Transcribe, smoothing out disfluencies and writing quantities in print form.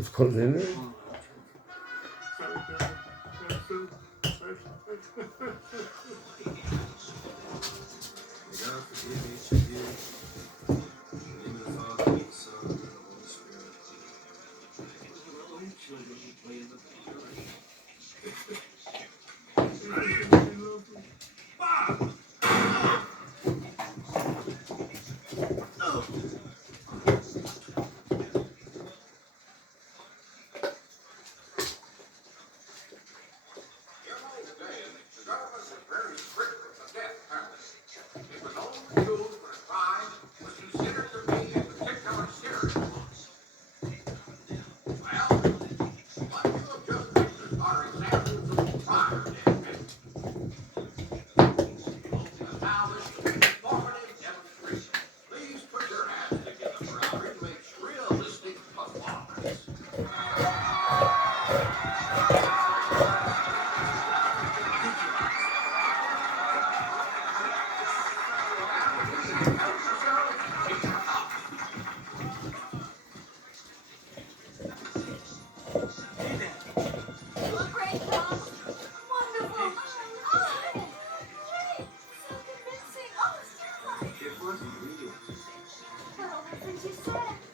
For dinner? Look great, Tom. Wonderful. Oh, great. So convincing. Oh, Stella. It wasn't real. Well, ever since you said it.